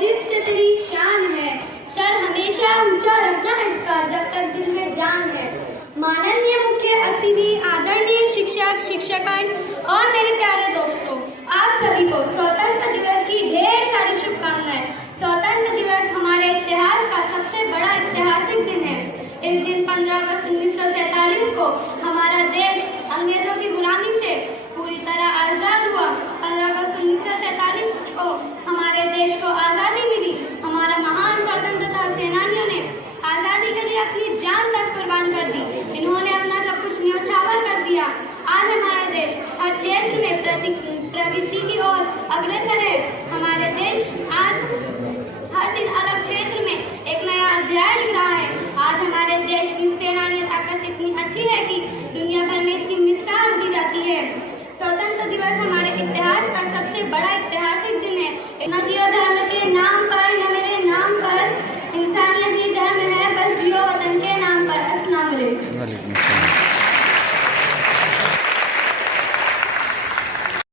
जिससे तेरी शान है, सर हमेशा ऊंचा रखना है इसका जब तक दिल में जान है। माननीय मुख्य अतिथि, आदरणीय शिक्षक, शिक्षकगण और मेरे प्यारे दोस्तों, आप सभी को स्वतंत्र दिवस की ढेर सारी शुभकामनाएं। स्वतंत्र दिवस हमारे इतिहास का सबसे बड़ा ऐतिहासिक दिन है। इस दिन 15 अगस्त 1947 को हमारा देश अंग्रेजों की गुलामी से पूरी तरह आजाद हुआ। 15 अगस्त 1947 को हमारे देश को आज़ादी मिली। हमारा महान स्वतंत्रता सेनानियों ने आज़ादी के लिए अपनी जान तक कुर्बान कर दी। इन्होंने अपना सब कुछ न्योछावर कर दिया। आज हमारा देश हर क्षेत्र में प्रगति की ओर अग्रसर है। हमारे देश आज हर दिन अलग क्षेत्र में एक नया अध्याय लिख रहा है। आज हमारे देश की सेनानी ताकत इतनी अच्छी है कि दुनिया भर में इसकी मिसाल दी जाती है। स्वतंत्र दिवस हमारे इतिहास का सबसे बड़ा ऐतिहासिक दिन है। न जियो धर्म के नाम पर, न मेरे नाम पर, इंसानियत ही धर्म है, बस जियो वतन के नाम पर। अस्सलाम वालेकुम।